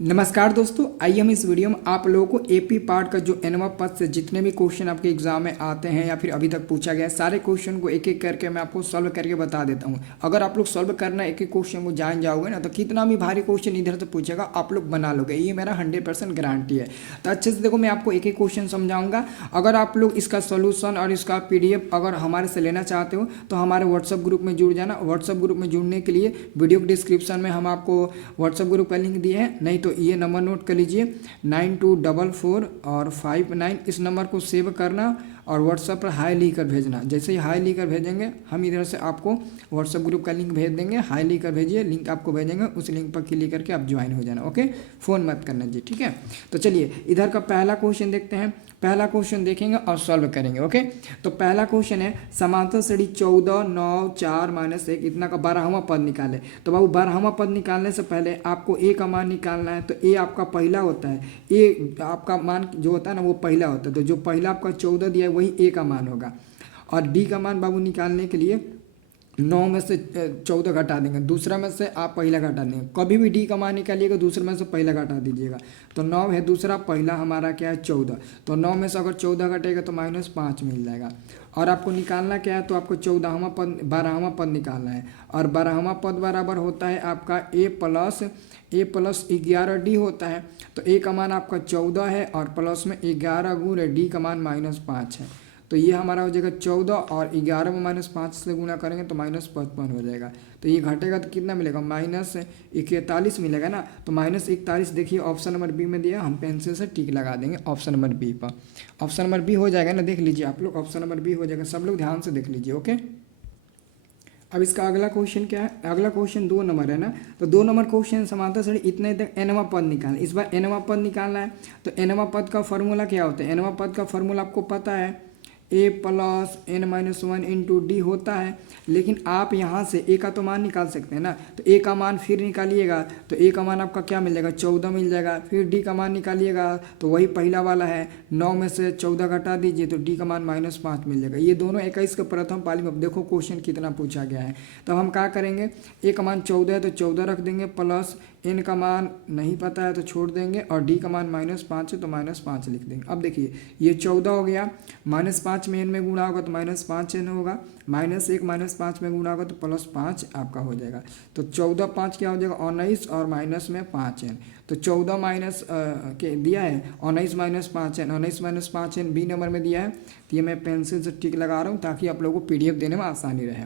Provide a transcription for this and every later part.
नमस्कार दोस्तों, आइए हम इस वीडियो में आप लोगों को एपी पार्ट का जो एनवा पद से जितने भी क्वेश्चन आपके एग्जाम में आते हैं या फिर अभी तक पूछा गया है सारे क्वेश्चन को एक एक करके मैं आपको सॉल्व करके बता देता हूं। अगर आप लोग सॉल्व करना एक एक क्वेश्चन को जान जाओगे ना तो कितना भी भारी क्वेश्चन इधर से पूछेगा आप लोग बना लोगे, ये मेरा 100% गारंटी है। तो अच्छे से देखो, मैं आपको एक एक क्वेश्चन समझाऊंगा। अगर आप लोग इसका सोल्यूशन और इसका PDF अगर हमारे से लेना चाहते हो तो हमारे व्हाट्सअप ग्रुप में जुड़ जाना। व्हाट्सअप ग्रुप में जुड़ने के लिए वीडियो के डिस्क्रिप्शन में हम आपको व्हाट्सअप ग्रुप का लिंक दिए हैं, नहीं तो ये नंबर नोट कर लीजिए 9244 और 59। इस नंबर को सेव करना और व्हाट्सएप पर हाई लिख कर भेजना। जैसे ही हाई लिख कर भेजेंगे हम इधर से आपको व्हाट्सएप ग्रुप का लिंक भेज देंगे। हाई लिख कर भेजिए, लिंक आपको भेजेंगे, उस लिंक पर क्लिक करके आप ज्वाइन हो जाना। ओके, फ़ोन मत करना जी, ठीक है। तो चलिए इधर का पहला क्वेश्चन देखते हैं। पहला क्वेश्चन देखेंगे और सॉल्व करेंगे। ओके, तो पहला क्वेश्चन है समांतर श्रेणी 14 9 4 -1 इतना का 12वां पद निकाले। तो बाबू 12वां पद निकालने से पहले आपको ए का मान निकालना है। तो ए आपका पहला होता है, ए आपका मान जो होता है ना वो पहला होता है। तो जो पहला आपका 14 दिया है वही ए का मान होगा। और डी का मान बाबू निकालने के लिए 9 में से 14 घटा देंगे, दूसरा में से आप पहला घटा देंगे। कभी भी डी का मान निकालिएगा दूसरे में से पहला घटा दीजिएगा। तो 9 है दूसरा, पहला हमारा क्या है 14। तो 9 में से अगर 14 घटेगा तो -5 मिल जाएगा। और आपको निकालना क्या है, तो आपको 14वां पद 12वां पद निकालना है। और 12वां पद बराबर होता है आपका ए प्लस 11D होता है। तो ए का मान आपका 14 है और प्लस में 11 गुणे डी का मान -5 है। तो ये हमारा हो जाएगा 14 और 11 में -5 से गुना करेंगे तो -55 हो जाएगा। तो ये घटेगा तो कितना मिलेगा, -41 मिलेगा ना। तो -41 देखिए ऑप्शन नंबर बी में दिया, हम पेंसिल से टिक लगा देंगे ऑप्शन नंबर बी पर। ऑप्शन नंबर बी हो जाएगा ना, देख लीजिए आप लोग, ऑप्शन नंबर बी हो जाएगा। सब लोग ध्यान से देख लीजिए। ओके, अब इसका अगला क्वेश्चन क्या है, अगला क्वेश्चन 2 नंबर है ना। तो 2 नंबर क्वेश्चन समांतर श्रेणी इतने तक एनवा पद निकालना। इस बार एनवा पद निकालना है। तो एनवा पद का फॉर्मूला क्या होता है, एनवा पद का फॉर्मूला आपको पता है, ए प्लस n-1 इंटू डी होता है। लेकिन आप यहाँ से ए का तो मान निकाल सकते हैं ना। तो ए का मान फिर निकालिएगा तो ए का मान आपका क्या मिल जाएगा, 14 मिल जाएगा। फिर डी का मान निकालिएगा तो वही पहला वाला है, 9 में से 14 घटा दीजिए तो डी का मान -5 मिल जाएगा। ये दोनों 21 के प्रथम पाली में। अब देखो क्वेश्चन कितना पूछा गया है। तो हम क्या करेंगे, ए का मान 14 है तो 14 रख देंगे, प्लस एन का मान नहीं पता है तो छोड़ देंगे, और डी का मान -5 है तो -5 लिख देंगे। अब देखिए ये 14 हो गया, -5 में एन में गुणा होगा तो -5 एन होगा, -1 -5 में गुणा होगा तो +5 आपका हो जाएगा। तो 14 5 क्या हो जाएगा 19 और माइनस में 5 एन। तो 14 माइनस के दिया है 19 -5 एन, 19 -5 एन बी नंबर में दिया है। तो ये मैं पेंसिल से टिक लगा रहा हूँ ताकि आप लोगों को PDF देने में आसानी रहे।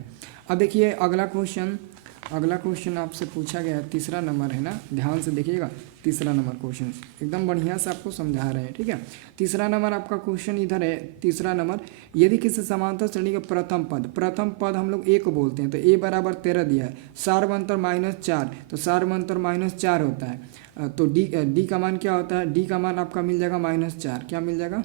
अब देखिए अगला क्वेश्चन आपसे पूछा गया है, तीसरा नंबर है ना, ध्यान से देखिएगा। तीसरा नंबर क्वेश्चन एकदम बढ़िया से आपको समझा रहे हैं, ठीक है। तीसरा नंबर आपका क्वेश्चन इधर है। तीसरा नंबर, यदि किसी समांतर श्रेणी का प्रथम पद हम लोग ए को बोलते हैं। तो ए बराबर 13 दिया है, सार्वंतर -4, तो सार्वंतर -4 होता है। तो डी का मान क्या होता है, डी का मान आपका मिल जाएगा -4। क्या मिल जाएगा,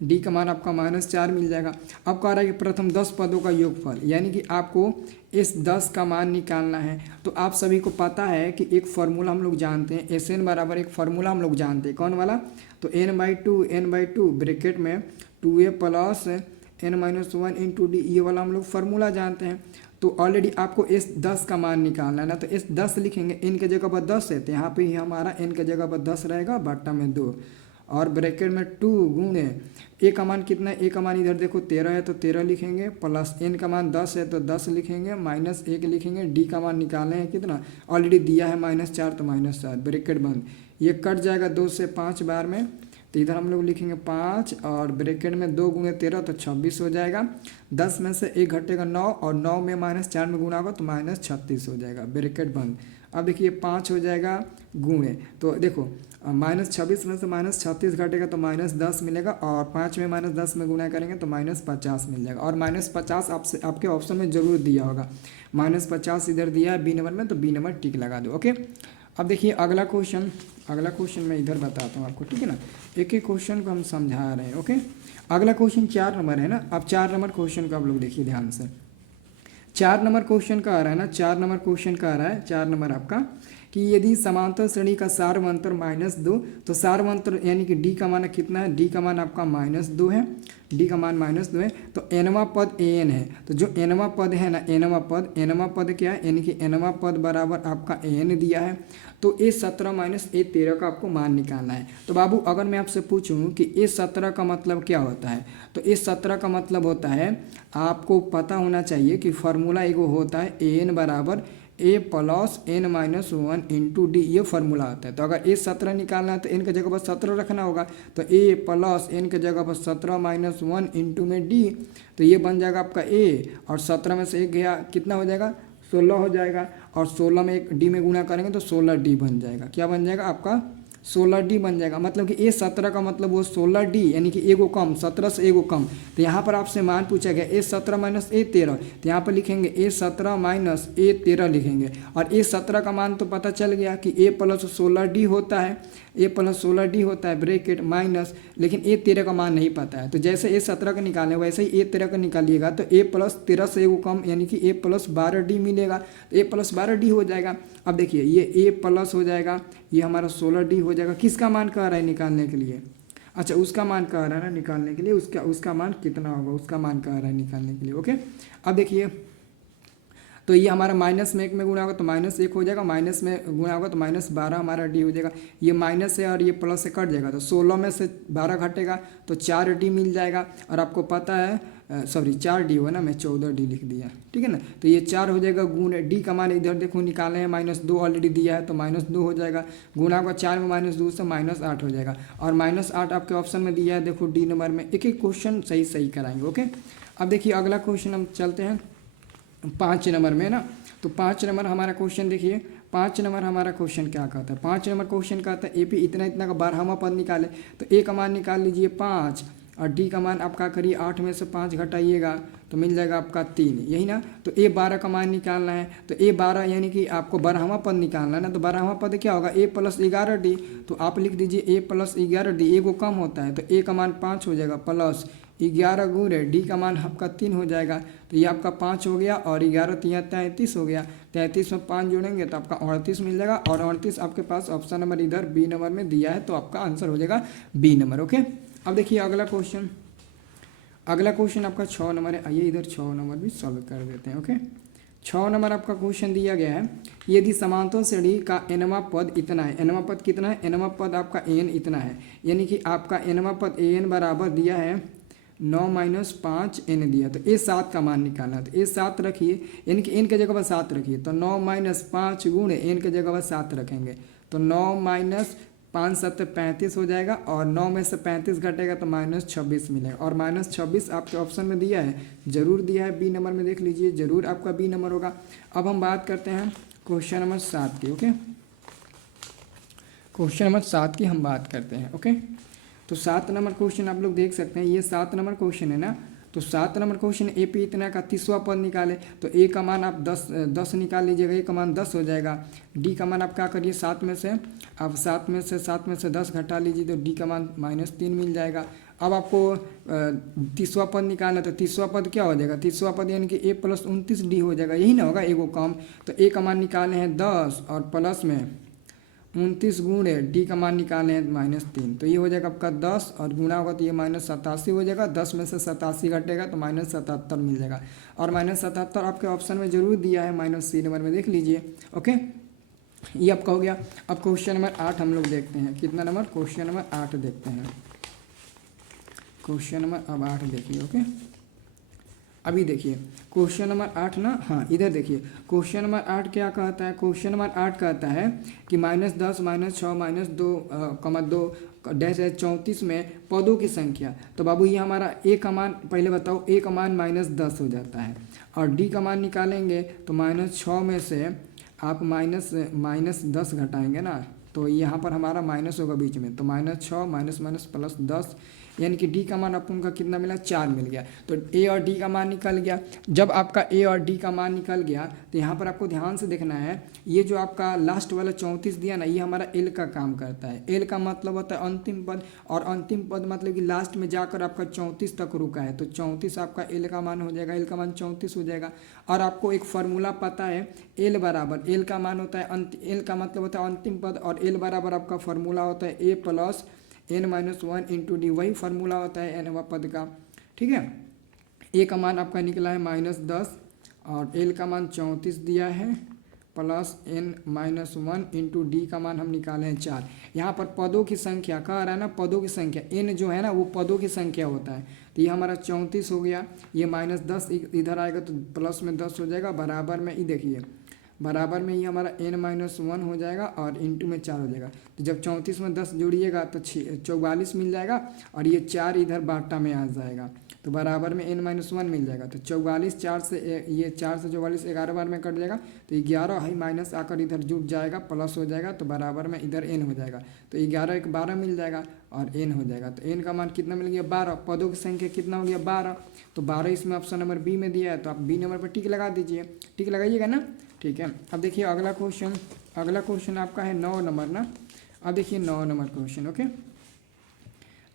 डी का मान आपका -4 मिल जाएगा। अब कह रहा है कि प्रथम 10 पदों का योगफल, यानी कि आपको इस 10 का मान निकालना है। तो आप सभी को पता है कि एक फार्मूला हम लोग जानते हैं, SN बराबर एक फार्मूला हम लोग जानते हैं, कौन वाला, तो n/2 ब्रैकेट में 2a plus n-1 into d, ये वाला हम लोग फार्मूला जानते हैं। तो ऑलरेडी आपको इस 10 का मान निकालना है ना। तो इस 10 लिखेंगे, n के जगह पर 10 है तो यहाँ पे ही हमारा n के जगह पर 10 रहेगा, बट्टा में 2 और ब्रैकेट में 2 गुणे ए का मान कितना है, ए का मान इधर देखो 13 है तो 13 लिखेंगे, प्लस एन का मान 10 है तो 10 लिखेंगे, -1 लिखेंगे। डी का मान निकालना है कितना, ऑलरेडी दिया है -4 तो -4, ब्रैकेट बंद। ये कट जाएगा 2 से 5 बार में, तो इधर हम लोग लिखेंगे 5 और ब्रैकेट में 2 गुणे 13 तो 26 हो जाएगा। 10 में से 1 घटेगा 9 और 9 में -4 में गुणा होगा तो -36 हो जाएगा, ब्रैकेट बंद। अब देखिए 5 हो जाएगा गुणे, तो देखो -26 में से -36 घटेगा तो -10 मिलेगा, और 5 में -10 में गुणा करेंगे तो -50 मिल जाएगा। और -50 आपसे आपके ऑप्शन में जरूर दिया होगा, -50 इधर दिया है बी नंबर में, तो बी नंबर टिक लगा दो। ओके, अब देखिए अगला क्वेश्चन मैं इधर बताता हूँ आपको, ठीक है ना। एक एक क्वेश्चन को हम समझा रहे हैं। ओके, अगला क्वेश्चन 4 नंबर है ना। अब 4 नंबर क्वेश्चन को आप लोग देखिए ध्यान से। 4 नंबर क्वेश्चन का आ रहा है ना, 4 नंबर क्वेश्चन का आ रहा है। 4 नंबर आपका, कि यदि समांतर श्रेणी का सार्वंतर -2, तो सार्वंतर यानी कि डी का मान कितना है, डी का मान आपका -2 है, डी का मान -2 है, तो एनवा पद an है। तो जो एनवा पद है ना, एनवा पद क्या है, यानी कि एनवा पद बराबर आपका an दिया है। तो A17 - A13 का आपको मान निकालना है। तो बाबू अगर मैं आपसे पूछूं कि A17 का मतलब क्या होता है, तो A17 का मतलब होता है, आपको पता होना चाहिए कि फार्मूला एगो होता है an बराबर a plus n-1 into d, ये फार्मूला होता है। तो अगर A17 निकालना है तो n के जगह पर 17 रखना होगा, तो a प्लस n के जगह पर 17 - 1 इंटू में d, तो ये बन जाएगा आपका a, और 17 में से 1 गया कितना हो जाएगा, 16 हो जाएगा, और 16 में एक डी में गुणा करेंगे तो 16d बन जाएगा। क्या बन जाएगा आपका, 16d बन जाएगा। मतलब कि A17 का मतलब वो 16d, यानी कि एगो कम, 17 से एगो कम। तो यहाँ पर आपसे मान पूछा गया A17 - A13, तो यहाँ पर लिखेंगे A17 - A13 लिखेंगे, और A17 का मान तो पता चल गया कि a प्लस 16d होता है, a प्लस 16d होता है ब्रैकेट माइनस, लेकिन A13 का मान नहीं पता है। तो जैसे A17 का निकालें वैसे ही A13 का निकालिएगा, तो a प्लस 13 से एगो कम, यानी कि a प्लस 12d मिलेगा, तो a प्लस 12d हो जाएगा। अब देखिए ये a प्लस हो जाएगा, ये हमारा 16d हो जाएगा। किसका मान कह रहा है निकालने के लिए, अच्छा उसका मान कह रहा है ना निकालने के लिए, उसका मान कितना होगा, उसका मान कह रहा है निकालने के लिए। ओके, अब देखिए तो ये हमारा माइनस में 1 में गुणा होगा तो -1 हो जाएगा, माइनस में गुणा होगा तो -12 हमारा डी हो जाएगा। ये माइनस है और ये प्लस से कट जाएगा, तो 16 में से 12 घटेगा तो 4d मिल जाएगा। और आपको पता है सॉरी 4d हुआ ना, मैं 14d लिख दिया, ठीक है ना। तो ये 4 हो जाएगा गुण डी का मान इधर देखो निकाले हैं, -2 ऑलरेडी दिया है तो -2 हो जाएगा, गुणा होगा 4 में -2 से -8 हो जाएगा, और -8 आपके ऑप्शन में दिया है देखो डी नंबर में। एक एक क्वेश्चन सही कराएंगे। ओके, अब देखिए अगला क्वेश्चन हम चलते हैं 5 नंबर में ना। तो 5 नंबर हमारा क्वेश्चन देखिए, 5 नंबर हमारा क्वेश्चन क्या कहता है, 5 नंबर क्वेश्चन कहता है AP इतना का 12वां पद निकाले। तो A का मान निकाल लीजिए 5, और D का मान आपका करिए 8 में से 5 घटाइएगा तो मिल जाएगा आपका 3, यही ना। तो A12 का मान निकालना है, तो A12 यानी कि आपको 12वां पद निकालना है ना। तो 12वां पद क्या होगा, A प्लस 11D, तो आप लिख दीजिए A प्लस 11D, A को कम होता है तो A का मान 5 हो जाएगा, प्लस 11 गुणे डी का मान आपका 3 हो जाएगा। तो ये आपका 5 हो गया, और 11 3 33 हो गया, 33 में 5 जोड़ेंगे तो आपका 38 मिल जाएगा, और 38 आपके पास ऑप्शन नंबर इधर बी नंबर में दिया है, तो आपका आंसर हो जाएगा बी नंबर। ओके, अब देखिए अगला क्वेश्चन, अगला क्वेश्चन आपका 6 नंबर है। आइए इधर 6 नंबर भी सॉल्व कर देते हैं। ओके, 6 नंबर आपका क्वेश्चन दिया गया है, यदि समांतर श्रेणी का एनवा पद इतना है, एनवा पद कितना है, एनवा पद आपका एन इतना है, यानी कि आपका एनवा पद एन बराबर दिया है 9 - 5 n दिया। तो A7 का मान निकालना है, तो A7 रखिए, यानी कि n के जगह पर 7 रखिए, तो 9 - 5 गुणे n के जगह पर 7 रखेंगे, तो 9 - 5 7 35 हो जाएगा, और 9 में से 35 घटेगा तो -26 मिलेगा, और -26 आपके ऑप्शन में दिया है, जरूर दिया है बी नंबर में, देख लीजिए जरूर आपका बी नंबर होगा। अब हम बात करते हैं क्वेश्चन नंबर 7 की। ओके, क्वेश्चन नंबर 7 की हम बात करते हैं। ओके, तो 7 नंबर क्वेश्चन आप लोग देख सकते हैं, ये 7 नंबर क्वेश्चन है ना। तो 7 नंबर क्वेश्चन AP इतना का 30वां पद निकाले, तो A का मान आप 10 निकाल लीजिएगा, A का मान 10 हो जाएगा। D का मान आप क्या करिए 7 में से, आप 7 में से 10 घटा लीजिए तो D का मान -3 मिल जाएगा। अब आपको 30वां पद निकालना, तो 30वां पद क्या हो जाएगा, 30वां पद यानी कि A प्लस 29D हो जाएगा, यही ना होगा, एगो कम। तो A का मान निकाले हैं 10, और प्लस में 29 गुणे डी का मान निकाले हैं -3, तो ये हो जाएगा आपका 10, और गुणा होगा तो ये -87 हो जाएगा, 10 में से 87 घटेगा तो -77 मिल जाएगा, और -77 आपके ऑप्शन में जरूर दिया है -C नंबर में, देख लीजिए। ओके, ये आपका हो गया। अब क्वेश्चन नंबर 8 हम लोग देखते हैं, कितना नंबर, क्वेश्चन नंबर 8 देखते हैं। क्वेश्चन नंबर अब 8 देखिए। ओके, अभी देखिए क्वेश्चन नंबर 8 ना, हाँ इधर देखिए क्वेश्चन नंबर 8 क्या कहता है, क्वेश्चन नंबर 8 कहता है कि -10 -6 -2 डैश 34 में पदों की संख्या। तो बाबू ये हमारा A का मान पहले बताओ, A का मान -10 हो जाता है, और D का मान निकालेंगे तो -6 में से आप -10 घटाएंगे ना, तो यहाँ पर हमारा माइनस होगा बीच में, तो -6 माइनस प्लस 10, यानी कि डी का मान अपन का कितना मिला 4 मिल गया। तो ए और डी का मान निकल गया। जब आपका ए और डी का मान निकल गया तो यहाँ पर आपको ध्यान से देखना है, ये जो आपका लास्ट वाला 34 दिया ना, ये हमारा एल का काम करता है। एल का मतलब होता है अंतिम पद, और अंतिम पद मतलब कि लास्ट में जाकर आपका 34 तक रुका है, तो 34 आपका एल का मान हो जाएगा, एल का मान 34 हो जाएगा। और आपको एक फार्मूला पता है, एल बराबर, एल का मान होता है एल का मतलब होता है अंतिम पद, और एल बराबर आपका फार्मूला होता है ए plus N minus 1 into D, वही फार्मूला होता है एनवा पद का। ठीक है, ए का मान आपका निकला है -10 और एल का मान 34 दिया है plus N minus 1 into d का मान हम निकाले हैं 4। यहाँ पर पदों की संख्या कह रहा है ना, पदों की संख्या, एन जो है ना वो पदों की संख्या होता है। तो ये हमारा 34 हो गया, ये -10 इधर आएगा तो प्लस में 10 हो जाएगा, बराबर में, ये देखिए बराबर में ये हमारा n माइनस 1 हो जाएगा और इंटू में 4 हो जाएगा। तो जब 34 में 10 जोड़िएगा तो 44 मिल जाएगा, और ये 4 इधर बाटा में आ जाएगा, तो बराबर में n माइनस 1 मिल जाएगा। तो 44 4 से ये 4 से 44 11 बार में कट जाएगा, तो 11 है माइनस आकर इधर जुट जाएगा, प्लस हो जाएगा, तो बराबर में इधर n हो जाएगा। तो 11 एक 12 मिल जाएगा और n हो जाएगा। तो n का मान कितना मिल गया 12, पदों की संख्या कितना हो गया 12, तो 12 इसमें ऑप्शन नंबर बी में दिया है, तो आप बी नंबर पर टिक लगा दीजिए, टिक लगाइएगा ना। ठीक है, अब देखिए अगला क्वेश्चन आपका है 9 नंबर ना। अब देखिए 9 नंबर क्वेश्चन, ओके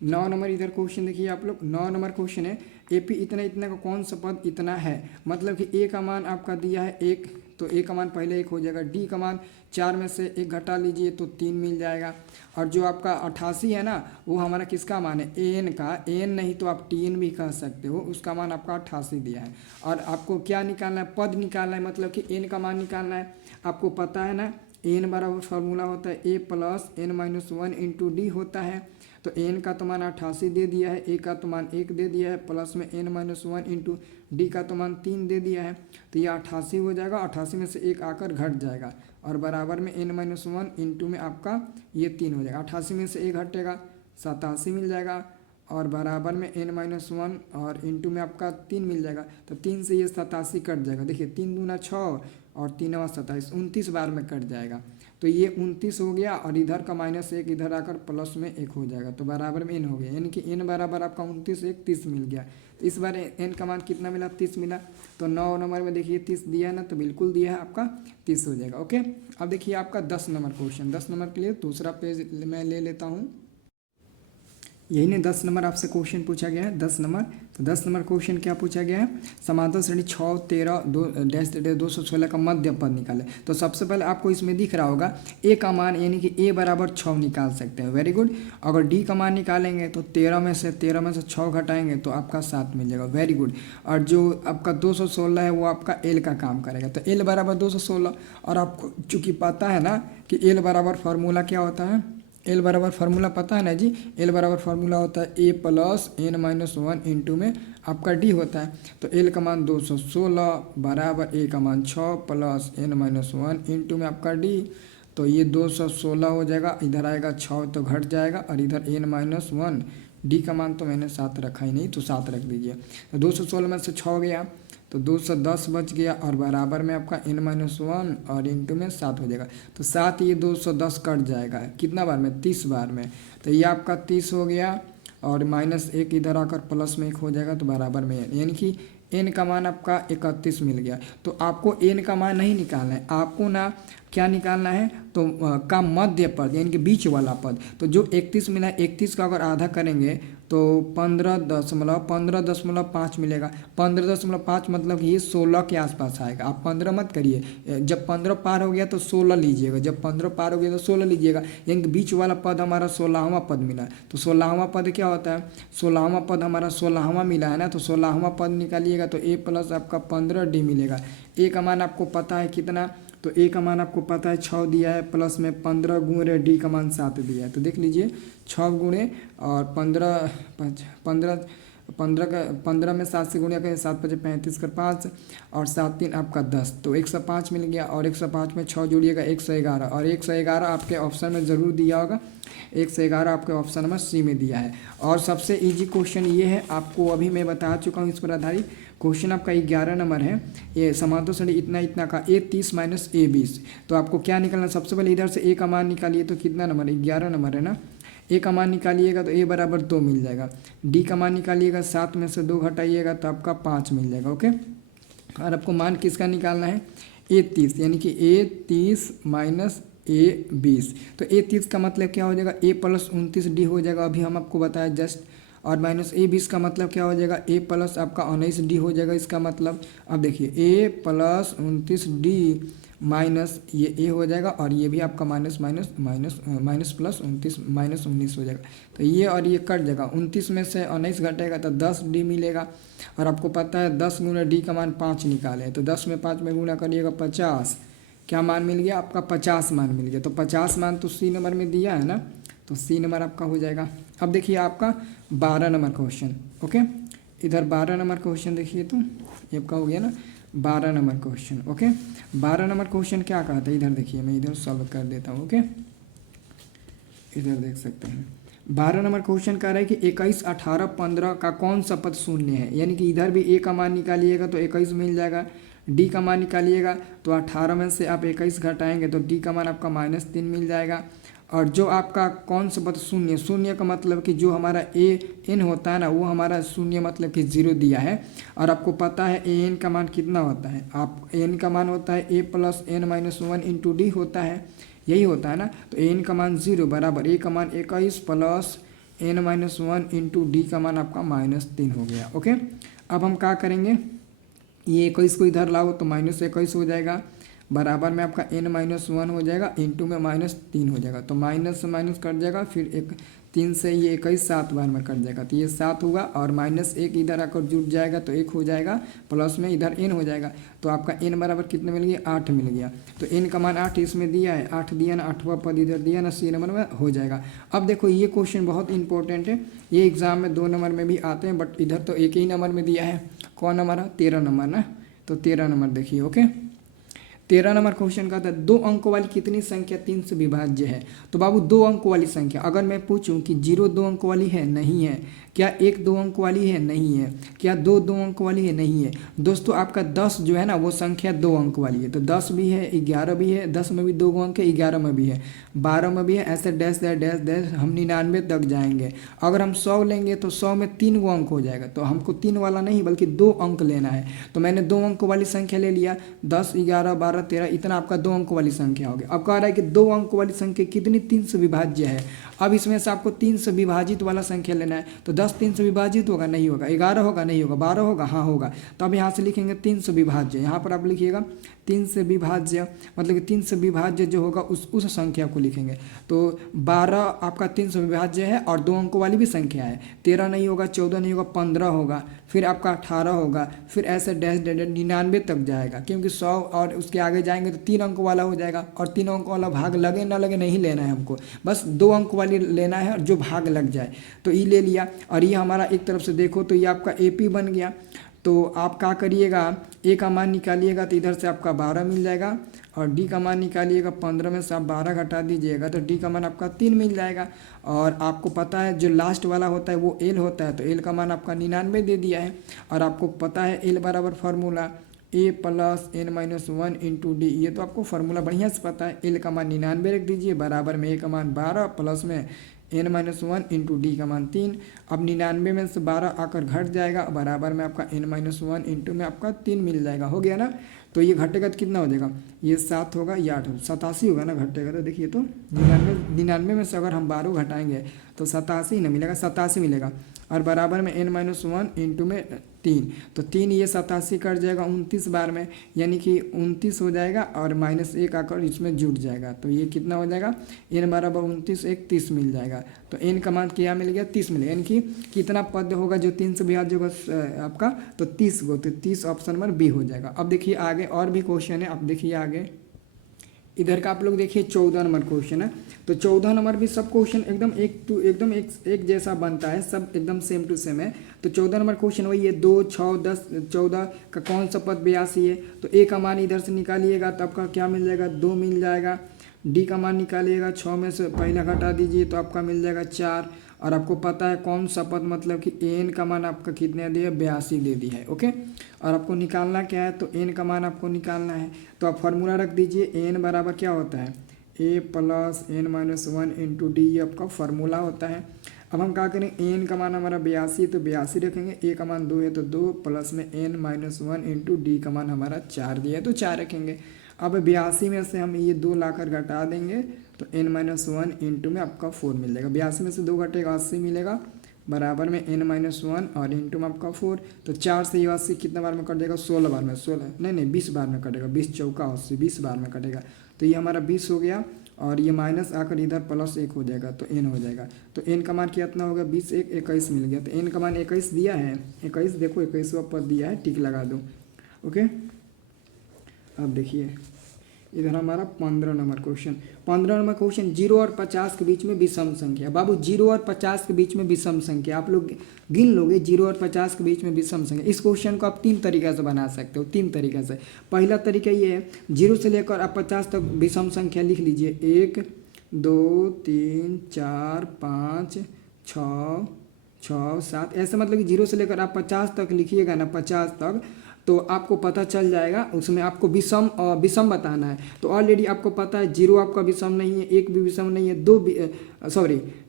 9 नंबर इधर क्वेश्चन देखिए आप लोग, 9 नंबर क्वेश्चन है, एपी इतना इतना का कौन सा पद इतना है, मतलब कि ए का मान आपका दिया है 1, तो ए का मान पहले 1 हो जाएगा, डी का मान 4 में से 1 घटा लीजिए तो 3 मिल जाएगा, और जो आपका 88 है ना वो हमारा किसका मान है, एन का, एन नहीं तो आप टी एन भी कह सकते हो, उसका मान आपका 88 दिया है। और आपको क्या निकालना है, पद निकालना है, मतलब कि एन का मान निकालना है। आपको पता है ना एन बराबर फार्मूला होता है ए plus N minus 1 into D होता है। तो एन का तो मान 88 दे दिया है, ए का तो मान 1 दे दिया है, प्लस में एन माइनस 1 इंटू डी का तो मान 3 दे दिया है, तो ये 88 हो जाएगा, 88 में से 1 आकर घट जाएगा, और बराबर में एन माइनस 1 इंटू में आपका ये 3 हो जाएगा, 88 में से 1 घटेगा 87 मिल जाएगा, और बराबर में एन माइनस 1 और इंटू में आपका 3 मिल जाएगा, तो 3 से ये 87 कट जाएगा। देखिए 3 दूना 6 और 3 27, 29 बार में कट जाएगा, तो ये 29 हो गया, और इधर का -1 इधर आकर प्लस में 1 हो जाएगा, तो बराबर में n हो गया, यानी कि n बराबर आपका 29 1 30 मिल गया। तो इस बार n का मान कितना मिला 30 मिला। तो 9 नंबर में देखिए 30 दिया है ना, तो बिल्कुल दिया है आपका 30 हो जाएगा। ओके, अब देखिए आपका 10 नंबर क्वेश्चन, 10 नंबर के लिए दूसरा पेज मैं ले लेता हूँ। यही ने 10 नंबर आपसे क्वेश्चन पूछा गया है, 10 नंबर। तो 10 नंबर क्वेश्चन क्या पूछा गया है, समांतर श्रेणी 6 13 216 का मध्य पद निकाले। तो सबसे पहले आपको इसमें दिख रहा होगा ए का मान, यानी कि ए बराबर 6 निकाल सकते हैं, वेरी गुड। अगर डी का मान निकालेंगे तो 13 में से 6 घटाएंगे तो आपका 7 मिल जाएगा, वेरी गुड। और जो आपका 216 है वो आपका एल का काम करेगा, तो एल बराबर 216। और आपको चूँकि पता है ना कि एल बराबर फार्मूला क्या होता है, एल बराबर फार्मूला पता है ना जी, एल बराबर फार्मूला होता है ए प्लस एन माइनस 1 इंटू में आपका डी होता है। तो एल का मान 216 बराबर ए का मान 6 प्लस एन माइनस 1 इंटू में आपका डी, तो ये 216 हो जाएगा, इधर आएगा 6 तो घट जाएगा, और इधर एन माइनस 1, डी का मान तो मैंने 7 रखा ही नहीं, तो 7 रख दीजिए। तो 216 में से 6 गया तो 210 बच गया, और बराबर में आपका n माइनस 1 और इंटू में 7 हो जाएगा। तो 7 ये 210 कट जाएगा, कितना बार में 30 बार में, तो ये आपका 30 हो गया, और -1 इधर आकर प्लस में 1 हो जाएगा, तो बराबर में यानी कि n का मान आपका 31 मिल गया। तो आपको n का मान नहीं निकालना है, आपको ना क्या निकालना है, तो का मध्य पद यानी कि बीच वाला पद। तो जो 31 मिला है, 31 का अगर आधा करेंगे तो 15.5 मिलेगा। 15.5 मतलब कि ये 16 के आसपास आएगा। आप 15 मत करिए, जब 15 पार हो गया तो 16 लीजिएगा, जब 15 पार हो गया तो 16 लीजिएगा, यानी कि बीच वाला पद हमारा 16वां पद मिला। तो 16वां पद क्या होता है, 16वां पद हमारा 16वां मिला है ना, तो 16वां पद निकालिएगा तो ए प्लस आपका 15 डी मिलेगा। ए का मान आपको पता है कितना, तो ए का मान आपको पता है 6 दिया है, प्लस में 15 गुणे डी का मान 7 दिया है। तो देख लीजिए 6 गुणे और 15 में 7 से गुणा करें, 7 5 35 कर 5 और 7 3 आपका 10, तो 105 मिल गया। और 105 में 6 जोड़िएगा 111, और 111 आपके ऑप्शन में ज़रूर दिया होगा, 111 आपके ऑप्शन नंबर सी में दिया है। और सबसे इजी क्वेश्चन ये है, आपको अभी मैं बता चुका हूँ, इस पर आधारित क्वेश्चन आपका 11 नंबर है। ये समांतर श्रेणी इतना इतना का ए 30 माइनस ए 20। तो आपको क्या निकालना, सबसे पहले इधर से ए का मान निकालिए, तो कितना नंबर है, 11 नंबर है ना। ए का मान निकालिएगा तो ए बराबर 2 मिल जाएगा। डी का मान निकालिएगा 7 में से 2 घटाइएगा तो आपका 5 मिल जाएगा। ओके, और आपको मान किसका निकालना है, ए 30, यानी कि ए 30 माइनस ए 20। तो ए 30 का मतलब क्या हो जाएगा, ए प्लस 29 डी हो जाएगा, अभी हम आपको बताया जस्ट। और माइनस ए 20 का मतलब क्या हो जाएगा, ए प्लस आपका 19 डी हो जाएगा। इसका मतलब अब देखिए ए प्लस 29 डी माइनस ये ए हो जाएगा, और ये भी आपका minus minus minus minus plus 29 minus 19 हो जाएगा। तो ये और ये कट जाएगा, 29 में से 19 घटेगा तो 10 डी मिलेगा। और आपको पता है 10 गुना डी का मान 5 निकाले, तो 10 में 5 में गुना करिएगा 50, क्या मान मिल गया आपका, 50 मान मिल गया। तो 50 मान तो सी नंबर में दिया है ना, तो सी नंबर आपका हो जाएगा। अब देखिए आपका 12 नंबर क्वेश्चन। ओके, इधर 12 नंबर क्वेश्चन देखिए, तो ये आपका हो गया ना 12 number question. Okay, 12 number question क्या कहता है, इधर देखिए मैं इधर सॉल्व कर देता हूँ। ओके, इधर देख सकते हैं 12 नंबर क्वेश्चन कह रहा है कि 21, 18, 15 का कौन सा पद शून्य है, यानी कि इधर भी ए का मान निकालिएगा तो 21 मिल जाएगा, डी का मान निकालिएगा तो 18 में से आप 21 घटाएंगे तो डी का मान आपका -3 मिल जाएगा। और जो आपका कौन सा पद शून्य, शून्य का मतलब कि जो हमारा ए एन होता है ना, वो हमारा शून्य मतलब कि 0 दिया है। और आपको पता है ए एन का मान कितना होता है, आप एन का मान होता है ए plus N minus 1 into D होता है, यही होता है ना। तो एन का मान 0 बराबर ए का मान 21 plus N minus 1 into d का मान आपका -3 हो गया। ओके, अब हम क्या करेंगे, ये 21 को इधर लाओ तो -21 हो जाएगा, बराबर में आपका n माइनस 1 हो जाएगा, इंटू में -3 हो जाएगा। तो माइनस से माइनस कट जाएगा, फिर 3 से ये 21 7 बार में कट जाएगा, तो ये 7 होगा। और -1 इधर आकर जुड़ जाएगा तो 1 हो जाएगा, प्लस में इधर n हो जाएगा। तो आपका n बराबर कितने मिल गया, 8 मिल गया। तो n का मान 8 इसमें दिया है, 8 दिया ना, 8वां पद इधर दिया ना, सी नंबर में हो जाएगा। अब देखो ये क्वेश्चन बहुत इंपॉर्टेंट है, ये एग्जाम में 2 नंबर में भी आते हैं, बट इधर तो एक ही नंबर में दिया है। कौन नंबर है, 13 नंबर ना। तो 13 नंबर देखिए। ओके, 13 नंबर क्वेश्चन का था 2 अंकों वाली कितनी संख्या 3 से विभाज्य है। तो बाबू 2 अंकों वाली संख्या, अगर मैं पूछूं कि 0 2 अंकों वाली है, नहीं है। क्या 1 2 अंक वाली है, नहीं है। क्या 2 2 अंक वाली है, नहीं है। दोस्तों आपका 10 जो है ना, वो संख्या 2 अंक वाली है। तो 10 भी है, 11 भी है, 10 में भी 2 अंक है, 11 में भी है, 12 में भी है, ऐसे डैश डैश डैश डैश हम 99 तक जाएंगे। अगर हम 100 लेंगे तो 100 में 3 गो अंक हो जाएगा। तो हमको 3 वाला नहीं बल्कि 2 अंक लेना है। तो मैंने 2 अंक वाली संख्या ले लिया, 10 11 12 13, इतना आपका 2 अंक वाली संख्या हो गया। अब कह रहा है कि 2 अंक वाली संख्या कितनी 3 से विभाज्य है। अब इसमें से आपको 3 से विभाजित वाला संख्या लेना है। तो 10 3 से विभाजित होगा, नहीं होगा। 11 होगा, नहीं होगा। 12 होगा, हाँ होगा। तो अब यहाँ से लिखेंगे 3 से विभाज्य, यहाँ पर आप लिखिएगा 3 से विभाज्य, मतलब कि 3 से विभाज्य जो होगा उस संख्या को लिखेंगे। तो 12 आपका 3 से विभाज्य है और 2 अंकों वाली भी संख्या है। 13 नहीं होगा, 14 नहीं होगा, 15 होगा, फिर आपका 18 होगा, फिर ऐसे डैश डैश 99 तक जाएगा, क्योंकि 100 और उसके आगे जाएंगे तो 3 अंक वाला हो जाएगा। और 3 अंक वाला भाग लगे ना लगे नहीं लेना है हमको, बस 2 अंक वाली लेना है और जो भाग लग जाए। तो ये ले लिया, और ये हमारा एक तरफ से देखो तो ये आपका AP बन गया। तो आप क्या करिएगा, ए का मान निकालिएगा तो इधर से आपका 12 मिल जाएगा, और डी का मान निकालिएगा, 15 में से आप 12 घटा दीजिएगा तो डी का मान आपका 3 मिल जाएगा। और आपको पता है जो लास्ट वाला होता है वो एल होता है, तो एल का मान आपका 99 दे दिया है। और आपको पता है एल बराबर formula a plus N minus 1 into d, ये तो आपको फार्मूला बढ़िया से पता है। एल का मान 99 रख दीजिए, बराबर में ए का मान 12 प्लस में एन माइनस 1 इंटू डी का मान 3। अब 99 में से 12 आकर घट जाएगा, बराबर में आपका एन माइनस 1 इंटू में आपका 3 मिल जाएगा। हो गया ना। तो ये घटेगा तो कितना हो जाएगा, ये 7 होगा, ये 8 होगा, 87 होगा ना घटेगा। तो देखिए तो 99 में से अगर हम 12 घटाएंगे तो 87 ना मिलेगा, 87 मिलेगा। और बराबर में एन माइनस 1 इंटू में 3, तो 3 ये 87 कट जाएगा 29 बार में, यानी कि 29 हो जाएगा, और -1 आकर इसमें जुड़ जाएगा। तो ये कितना हो जाएगा, एन बराबर 29 1 30 मिल जाएगा। तो एन का मान क्या मिल गया, 30 मिलेगा। यानी कि कितना पद होगा जो 3 से विभाज्य होगा आपका, तो 30 गो, तो 30 ऑप्शन नंबर बी हो जाएगा। अब देखिए आगे और भी क्वेश्चन है, अब देखिए आगे इधर का आप लोग देखिए 14 नंबर क्वेश्चन है। तो 14 नंबर भी सब क्वेश्चन एकदम एक जैसा बनता है, सब एकदम सेम टू सेम है। तो 14 नंबर क्वेश्चन वही है, 2 6 10 14 का कौन सा पद 82 है। तो ए का मान इधर से निकालिएगा तो आपका क्या मिल जाएगा, 2 मिल जाएगा। डी का मान निकालिएगा, 6 में से पहला घटा दीजिए तो आपका मिल जाएगा 4। और आपको पता है कौन सा पद, मतलब कि एन का मान आपका कितने दिया, 82 दे दिया है। ओके, और आपको निकालना क्या है, तो एन का मान आपको निकालना है। तो आप फार्मूला रख दीजिए, एन बराबर क्या होता है, ए plus N minus one into d, ये आपका फार्मूला होता है। अब हम क्या करें, एन का मान हमारा 82 तो 82 रखेंगे, ए का मान 2 है तो 2 प्लस में n minus one into d का मान हमारा 4 दिया है तो 4 रखेंगे। अब 82 में से हम ये 2 लाकर घटा देंगे तो एन माइनस वन इंटू में आपका 4 मिल जाएगा। 82 में से 2 घटेगा 80 मिलेगा, बराबर में एन माइनस वन और इंटू में आपका 4। तो 4 से ये 80 कितना बार में कट जाएगा, 16 बार में, 16 नहीं 20 बार में कटेगा, 20 चौका 80, 20 बार में कटेगा। तो ये हमारा 20 हो गया और ये माइनस आकर इधर प्लस 1 हो जाएगा तो एन हो जाएगा। तो एन का मान कितना होगा, 20 1 21 मिल गया। तो एन का मान 21 दिया है, 21 देखो 21वां पद दिया है, टिक लगा दो। ओके, अब देखिए इधर हमारा 15 नंबर क्वेश्चन। 15 नंबर क्वेश्चन, 0 और 50 के बीच में विषम संख्या। बाबू 0 और 50 के बीच में विषम संख्या आप लोग गिन लोगे, 0 और 50 के बीच में विषम संख्या। इस क्वेश्चन को आप 3 तरीके से बना सकते हो, 3 तरीके से। पहला तरीका ये है, 0 से लेकर आप 50 तक विषम संख्या लिख लीजिए, 1 2 3 4 5 6 6 7, ऐसा मतलब कि 0 से लेकर आप 50 तक लिखिएगा ना, 50 तक, तो आपको पता चल जाएगा। उसमें आपको विषम बताना है। तो ऑलरेडी आपको पता है 0 आपका विषम नहीं है, 1 भी विषम नहीं है,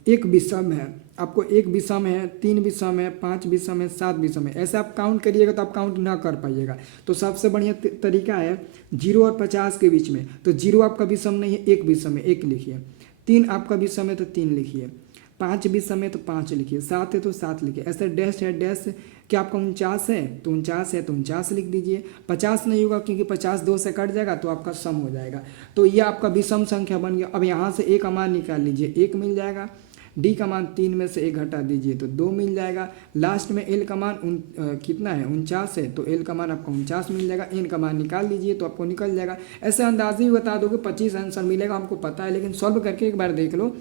1 विषम है, आपको 1 विषम है, 3 विषम है, 5 विषम है, 7 विषम है। ऐसे आप काउंट करिएगा तो आप काउंट ना कर पाइएगा। तो सबसे बढ़िया तरीका है 0 और 50 के बीच में, तो 0 आपका विषम नहीं है, 1 विषम है, 1 लिखिए। 3 आपका विषम है तो 3 लिखिए। 5 विषम है तो 5 लिखिए। 7 है तो 7 लिखिए। ऐसे डैश है, डैश क्या आपका 49 है तो 49 है तो 49 लिख दीजिए। 50 नहीं होगा क्योंकि 50 2 से कट जाएगा तो आपका सम हो जाएगा। तो ये आपका विषम संख्या बन गया। अब यहाँ से ए का मान निकाल लीजिए, 1 मिल जाएगा। डी का मान 3 में से 1 घटा दीजिए तो 2 मिल जाएगा। लास्ट में एल का मान कितना है, 49 है, तो एल का मान आपको 49 मिल जाएगा। एन का मान निकाल लीजिए तो आपको निकल जाएगा। ऐसे अंदाजे ही बता दोगे 25 आंसर मिलेगा, हमको पता है, लेकिन सॉल्व करके एक बार देख लो।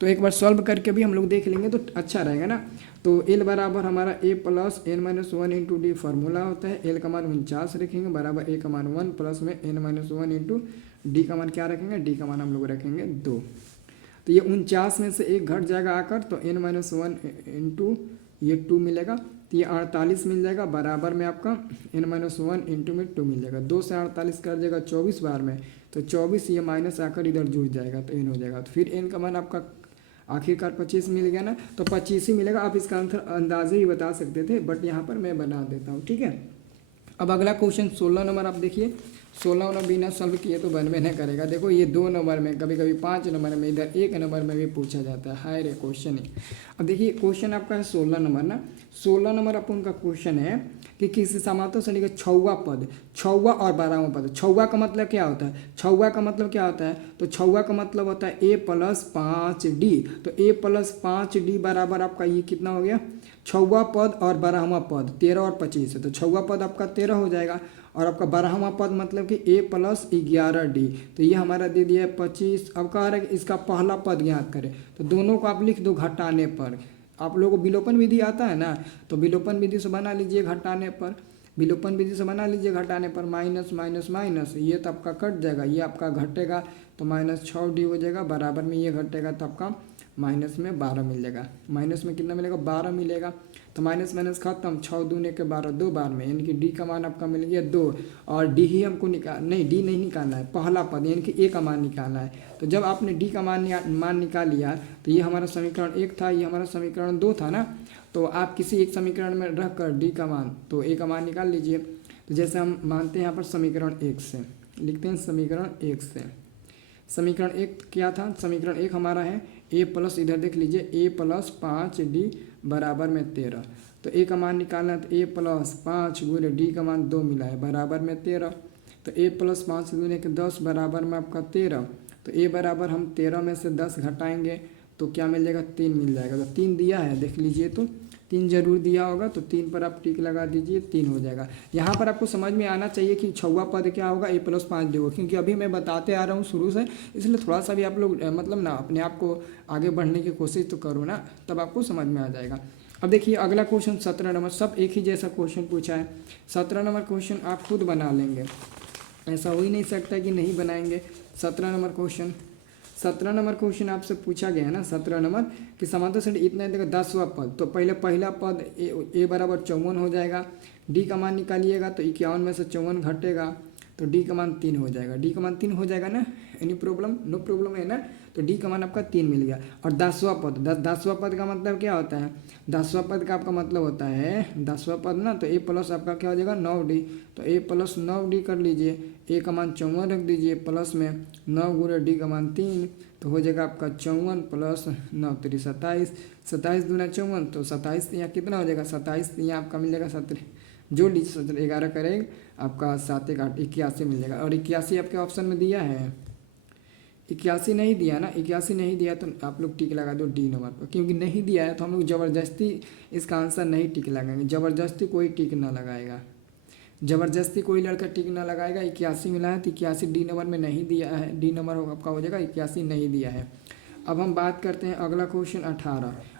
तो एक बार सॉल्व करके भी हम लोग देख लेंगे तो अच्छा रहेगा ना। तो एल बराबर हमारा a plus N minus one into d formula होता है। एल का मान 49 रखेंगे, बराबर ए का मान 1 प्लस में n minus one into d का मान क्या रखेंगे, डी का मान हम लोग रखेंगे 2। तो ये 49 में से 1 घट जाएगा आकर, तो एन माइनस वन इंटू ये 2 मिलेगा, तो ये 48 मिल जाएगा, बराबर में आपका एन माइनस वन इंटू में 2 मिल जाएगा। 2 से 48 कर जाएगा 24 बार में, तो 24 ये माइनस आकर इधर जुड़ जाएगा तो एन हो जाएगा। तो फिर एन का मान आपका आखिरकार 25 मिल गया ना, तो 25 ही मिलेगा। आप इसका आंसर अंदाजे ही बता सकते थे, बट यहाँ पर मैं बना देता हूँ, ठीक है। अब अगला क्वेश्चन 16 नंबर आप देखिए। 16 नंबर बिना सॉल्व किए तो बनवे नहीं करेगा। देखो ये 2 नंबर में, कभी कभी 5 नंबर में, इधर 1 नंबर में भी पूछा जाता है। हाय रे क्वेश्चन ही। अब देखिए क्वेश्चन आपका है 16 नंबर ना। 16 नंबर अपन का क्वेश्चन है कि किसी समातल से लेकर 6वां पद, 6वां और 12वां पद। 6वां का मतलब क्या होता है, 6वां का मतलब क्या होता है, तो 6वां का मतलब होता है a प्लस 5d। तो a प्लस 5d बराबर आपका ये कितना हो गया, 6वां पद और 12वां पद, 13 और 25 है, तो 6वां पद आपका 13 हो जाएगा। और आपका 12वां पद मतलब कि a प्लस 11d, तो ये हमारा दे दिया है 25। अब कह रहा है कि इसका पहला पद ज्ञात करें, तो दोनों को आप लिख दो घटाने पर। आप लोगों को विलोपन विधि आता है ना, तो विलोपन विधि से बना लीजिए घटाने पर, विलोपन विधि से बना लीजिए घटाने पर। माइनस माइनस माइनस, ये तो आपका कट जाएगा, ये आपका घटेगा तो माइनस 6d हो जाएगा, बराबर में ये घटेगा तो आपका माइनस में 12 मिल जाएगा। माइनस में कितना मिलेगा, 12 मिलेगा। तो माइनस माइनस खत्म, 6 दूने के 12, 2 बार में, यानी कि डी का मान आपका मिल गया 2। और डी ही हमको नहीं, डी नहीं निकालना है, पहला पद यानी कि ए का मान निकालना है। तो जब आपने डी का मान निकाल लिया, तो ये हमारा समीकरण 1 था, ये हमारा समीकरण 2 था ना। तो आप किसी एक समीकरण में रख कर डी का मान, तो ए का मान निकाल लीजिए। तो जैसे हम मानते हैं यहाँ पर समीकरण 1 से लिखते हैं, समीकरण 1 से। समीकरण 1 क्या था, समीकरण 1 हमारा है a प्लस, इधर देख लीजिए, a प्लस 5d बराबर में 13। तो a का मान निकालना है, तो a प्लस 5 गुने d का मान 2 मिला है, बराबर में 13। तो a प्लस 5 गुने के 10 बराबर में आपका 13। तो a बराबर हम 13 में से 10 घटाएंगे तो क्या मिल जाएगा, 3 मिल जाएगा। तो 3 दिया है, देख लीजिए, तो 3 जरूर दिया होगा, तो 3 पर आप टिक लगा दीजिए, 3 हो जाएगा। यहाँ पर आपको समझ में आना चाहिए कि 6वां पद क्या होगा, a प्लस 5d होगा, क्योंकि अभी मैं बताते आ रहा हूँ शुरू से, इसलिए थोड़ा सा भी आप लोग मतलब ना अपने आप को आगे बढ़ने की कोशिश तो करो ना, तब आपको समझ में आ जाएगा। अब देखिए अगला क्वेश्चन 17 नंबर, सब एक ही जैसा क्वेश्चन पूछा है। 17 नंबर क्वेश्चन आप खुद बना लेंगे, ऐसा हो ही नहीं सकता कि नहीं बनाएंगे। 17 नंबर क्वेश्चन, 17 नंबर क्वेश्चन आपसे पूछा गया है ना, 17 नंबर कि समांतर से इतना देगा 10वां पद। तो पहले पहला पद ए बराबर 54 हो जाएगा। डी का मान निकालिएगा तो 51 में से 54 घटेगा, तो डी का मान 3 हो जाएगा। डी का मान 3 हो जाएगा ना, एनी प्रॉब्लम? नो प्रॉब्लम है ना। तो डी का मान आपका 3 मिल गया। और 10वां पद, 10वां पद का मतलब क्या होता है? 10वां पद का आपका मतलब होता है 10वां पद ना, तो ए प्लस आपका क्या हो जाएगा 9d। तो ए प्लस 9d कर लीजिए, ए का मान 54 रख दीजिए, प्लस में 9 गुणे डी का मान 3, तो हो जाएगा आपका 54 प्लस 9 3 27, 27 दूना 54, तो 27 यहाँ कितना हो जाएगा? 27 यहाँ आपका मिल जाएगा 17, जोड़ लीजिए 17 11 करेंगे आपका 7 1 8 81 मिल जाएगा। और 81 आपके ऑप्शन में दिया है, 81 नहीं दिया ना, 81 नहीं दिया तो आप लोग टिक लगा दो डी नंबर पर, क्योंकि नहीं दिया है तो हम लोग ज़बरदस्ती इसका आंसर नहीं टिक लगाएंगे। ज़बरदस्ती कोई टिक ना लगाएगा, ज़बरदस्ती कोई लड़का टिक ना लगाएगा। 81 मिला है तो 81 डी नंबर में नहीं दिया है, डी नंबर आपका हो जाएगा 81 नहीं दिया है। अब हम बात करते हैं अगला क्वेश्चन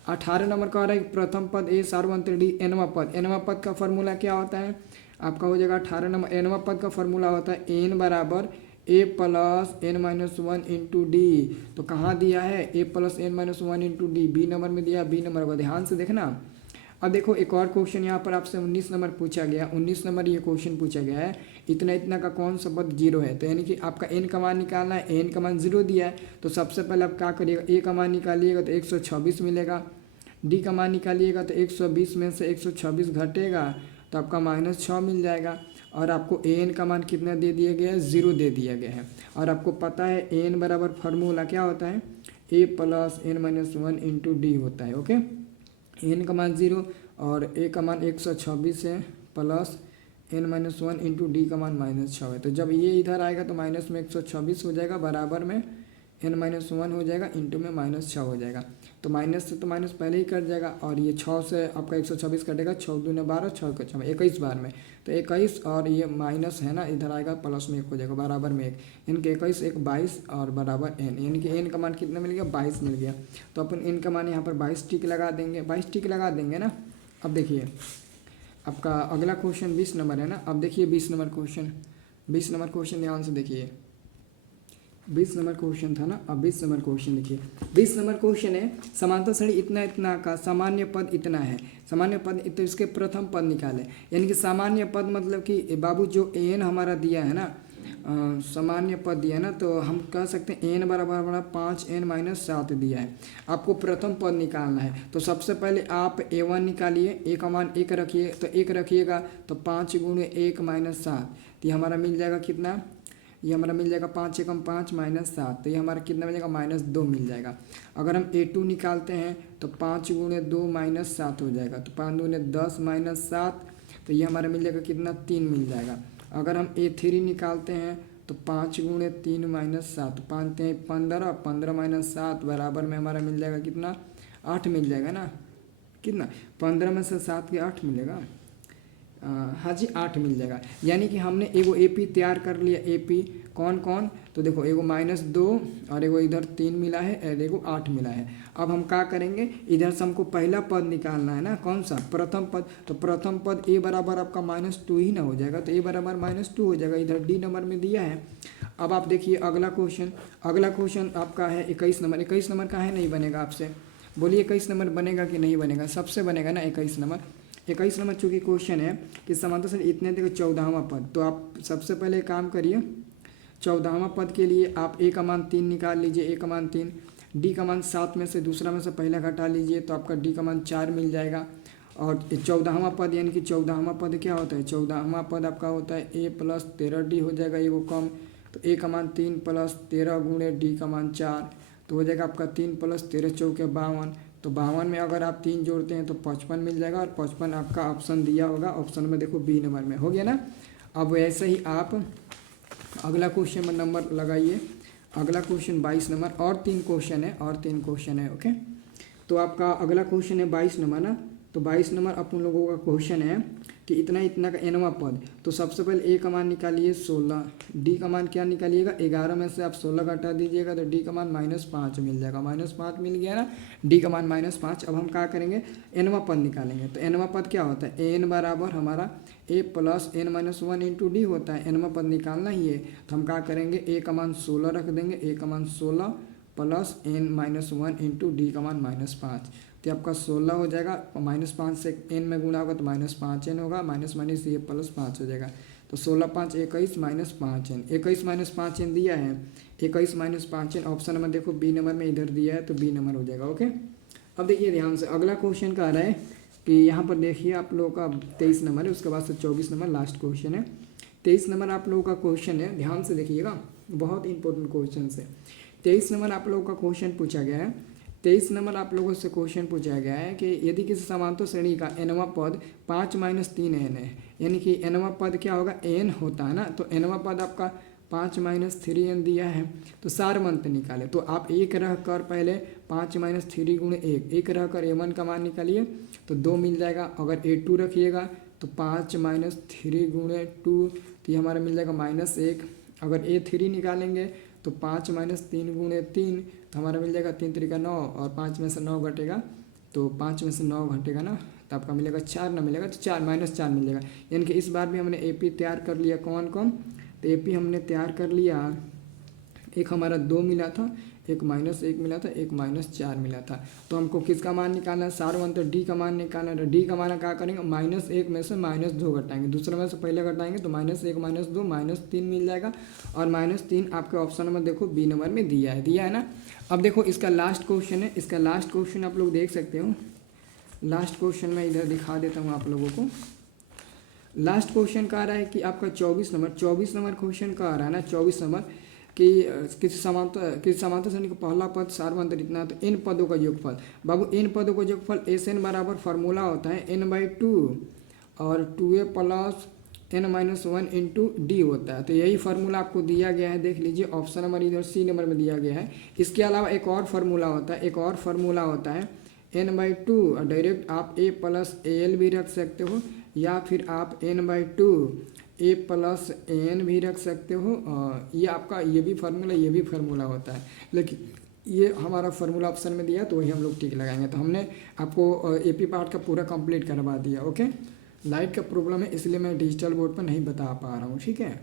18 नंबर का आ रहा है प्रथम पद ए सार्वंत्र डी एनवा पद। एनवा पद का फॉर्मूला क्या होता है आपका? हो जाएगा 18 नंबर एनवा पद का फॉर्मूला होता है एन बराबर a plus N minus 1 into d. तो कहाँ दिया है? ए plus N minus 1 into d, b number में दिया, बी नंबर को ध्यान से देखना। अब देखो एक और क्वेश्चन यहाँ पर आपसे 19 नंबर पूछा गया, 19 नंबर ये क्वेश्चन पूछा गया है, इतना इतना का कौन सा पद 0 है? तो यानी कि आपका एन का मान निकालना है, एन का मान 0 दिया है, तो सबसे पहले आप क्या करिएगा, ए का मान निकालिएगा तो 126 मिलेगा, डी का मान निकालिएगा तो 120 में से 126 घटेगा तो आपका -6 मिल जाएगा। और आपको एन का मान कितना दे दिया गया है? 0 दे दिया गया है। और आपको पता है एन बराबर फार्मूला क्या होता है? ए plus N minus 1 into D होता है। ओके, एन का मान 0 और ए का मान 126 है plus N minus 1 into d का मान -6 है। तो जब ये इधर आएगा तो माइनस में 126 हो जाएगा, बराबर में एन माइनस 1 हो जाएगा, इंटू में -6 हो जाएगा। तो माइनस से तो माइनस पहले ही कट जाएगा, और ये 6 से आपका 126 कटेगा, 6 दूने 12, 6 का 6 21 बार में, तो 21 और ये माइनस है ना, इधर आएगा प्लस में 1 हो जाएगा, बराबर में 1, इनके 21 1 22 और बराबर एन, यानी कि एन का मान कितना मिल गया? 22 मिल गया। तो अपन एन का मान यहाँ पर 22 टिक लगा देंगे, 22 टिक लगा देंगे ना। अब देखिए आपका अगला क्वेश्चन 20 नंबर है ना। अब देखिए 20 नंबर क्वेश्चन, 20 नंबर क्वेश्चन ध्यान से देखिए, 20 नंबर क्वेश्चन था ना। अब 20 नंबर क्वेश्चन देखिए, 20 नंबर क्वेश्चन है समांतर श्रेणी इतना इतना का सामान्य पद इतना है। सामान्य पद तो इसके प्रथम पद निकाले, यानी कि सामान्य पद मतलब कि बाबू जो एन हमारा दिया है ना, सामान्य पद दिया है ना, तो हम कह सकते हैं एन बराबर 5n माइनस 7 दिया है। आपको प्रथम पद निकालना है, तो सबसे पहले आप a1 निकालिए, ए का मान 1 रखिए, तो 1 रखिएगा तो 5 गुणे 1 माइनस 7, तो ये हमारा मिल जाएगा कितना? ये हमारा मिल जाएगा 5 एकम 5 माइनस 7, तो ये हमारा कितना मिल जाएगा? -2 मिल जाएगा। अगर हम a2 निकालते हैं तो 5 गुणे 2 माइनस 7 हो जाएगा, तो 5 दूने 10 माइनस 7, तो ये हमारा मिल जाएगा कितना? 3 मिल जाएगा। अगर हम a3 निकालते हैं तो 5 गुणे 3 माइनस 7, 5 3 15, 15 माइनस 7 बराबर में हमारा मिल जाएगा कितना? 8 मिल जाएगा ना। कितना? 15 में से 7 के 8 मिलेगा, हाँ जी 8 मिल जाएगा। यानी कि हमने एगो एपी तैयार कर लिया। एपी कौन कौन? तो देखो एगो -2 और एगो इधर 3 मिला है और एगो 8 मिला है। अब हम क्या करेंगे, इधर से हमको पहला पद निकालना है ना, कौन सा? प्रथम पद। तो प्रथम पद ए बराबर आपका -2 ही ना हो जाएगा, तो ए बराबर -2 हो जाएगा, इधर डी नंबर में दिया है। अब आप देखिए अगला क्वेश्चन, अगला क्वेश्चन आपका है 21 नंबर। 21 नंबर का है नहीं बनेगा आपसे, बोलिए 21 नंबर बनेगा कि नहीं बनेगा? सबसे बनेगा ना 21 नंबर। 21 नंबर चूँकि क्वेश्चन है कि समांतर श्रेणी इतने देखो 14वां पद, तो आप सबसे पहले काम करिए 14वां पद के लिए आप ए का मान 3 निकाल लीजिए, ए का मान 3, डी का मान 7 में से दूसरा में से पहला घटा लीजिए, तो आपका डी का मान 4 मिल जाएगा। और 14वां पद यानी कि 14वां पद क्या होता है? 14वां पद आपका होता है ए प्लस 13d हो जाएगा, एगो कम, तो ए का मान 3 प्लस 13 गुणे डी का मान 4, तो हो जाएगा आपका 3 प्लस 13 चौके 52, तो 52 में अगर आप 3 जोड़ते हैं तो 55 मिल जाएगा, और 55 आपका ऑप्शन दिया होगा, ऑप्शन में देखो बी नंबर में हो गया ना। अब ऐसे ही आप अगला क्वेश्चन में नंबर लगाइए, अगला क्वेश्चन 22 नंबर, और 3 क्वेश्चन है, और 3 क्वेश्चन है। ओके, तो आपका अगला क्वेश्चन है 22 नंबर ना। तो 22 नंबर अपन लोगों का क्वेश्चन है कि इतना इतना का एनवा पद, तो सबसे पहले ए का मान निकालिए 16, डी का मान क्या निकालिएगा? 11 में से आप 16 घटा दीजिएगा तो डी का मान -5 मिल जाएगा, -5 मिल गया ना, डी का मान -5। अब हम क्या करेंगे, एनवा पद निकालेंगे। तो एनवा पद क्या होता है? एन बराबर हमारा a plus N minus 1 into D होता है, एनवा पद निकालना ही है। तो हम क्या करेंगे, ए का मान 16 रख देंगे, ए का मान 16 plus N minus 1 into d का मान -5, तो आपका 16 हो जाएगा, -5 से एन में गुणा होगा तो -5n होगा, माइनस माइनस ये +5 हो जाएगा, तो 16 5 21 माइनस 5n, 21 माइनस 5n दिया है, 21 माइनस 5n ऑप्शन नंबर देखो बी नंबर में इधर दिया है तो बी नंबर हो जाएगा। ओके, अब देखिए ध्यान से अगला क्वेश्चन का आ रहा है कि यहाँ पर देखिए आप लोगों का 23 नंबर है, उसके बाद से 24 नंबर लास्ट क्वेश्चन है। 23 नंबर आप लोगों का क्वेश्चन है, ध्यान से देखिएगा, बहुत इंपॉर्टेंट क्वेश्चन है। 23 नंबर आप लोगों का क्वेश्चन पूछा गया है। 23 नंबर आप लोगों से क्वेश्चन पूछा गया है कि यदि किसी समांतर श्रेणी का nवां पद 5 माइनस 3n है, यानी कि nवां पद क्या होगा, n होता है ना, तो nवां पद आपका 5 माइनस 3n दिया है, तो सारवंत निकाले। तो आप एक रह कर पहले 5 माइनस 3 गुणे 1, एक रह कर a1 का मान निकालिए तो 2 मिल जाएगा। अगर a2 रखिएगा तो 5 माइनस 3 गुणे 2, तो ये हमारा मिल जाएगा -1। अगर a3 निकालेंगे तो 5 माइनस 3 गुणे 3, तो हमारा मिल जाएगा 3 3 का 9, और 5 में से 9 घटेगा तो 5 में से 9 घटेगा ना, तो आपका मिलेगा 4 ना, मिलेगा तो 4 -4 मिल जाएगा। यानी कि इस बार भी हमने AP तैयार कर लिया। कौन कौन, तो AP हमने तैयार कर लिया, एक हमारा 2 मिला था, एक -1 मिला था, एक -4 मिला था। तो हमको किसका मान निकालना है, सारवंत D का मान निकालना है। D का मान क्या करेंगे, -1 में से -2 घटाएंगे, दूसरे में से पहले घटाएंगे तो -1 -2 -3 मिल जाएगा, और -3 आपके ऑप्शन नंबर देखो बी नंबर में दिया है ना। अब देखो इसका लास्ट क्वेश्चन है, इसका लास्ट क्वेश्चन आप लोग देख सकते हो। लास्ट क्वेश्चन मैं इधर दिखा देता हूँ आप लोगों को। लास्ट क्वेश्चन का आ रहा है कि आपका 24 नंबर क्वेश्चन का आ रहा है ना, 24 नंबर कि किसी समांतर श्रेणी का पहला पद सारवंतर इतना है, तो इन पदों का योगफल। बाबू इन पदों का योगफल SN बराबर फार्मूला होता है n/2 और 2a plus n-1 into D होता है। तो यही फार्मूला आपको दिया गया है, देख लीजिए ऑप्शन नंबर इधर सी नंबर में दिया गया है। इसके अलावा एक और फार्मूला होता है, n/2, और डायरेक्ट आप a प्लस AL भी रख सकते हो, या फिर आप n/2 a प्लस n भी रख सकते हो। ये आपका ये भी फार्मूला होता है, लेकिन ये हमारा फार्मूला ऑप्शन में दिया तो वही हम लोग टिक लगाएंगे। तो हमने आपको AP पार्ट का पूरा कंप्लीट करवा दिया। ओके, लाइट का प्रॉब्लम है इसलिए मैं डिजिटल बोर्ड पर नहीं बता पा रहा हूँ, ठीक है।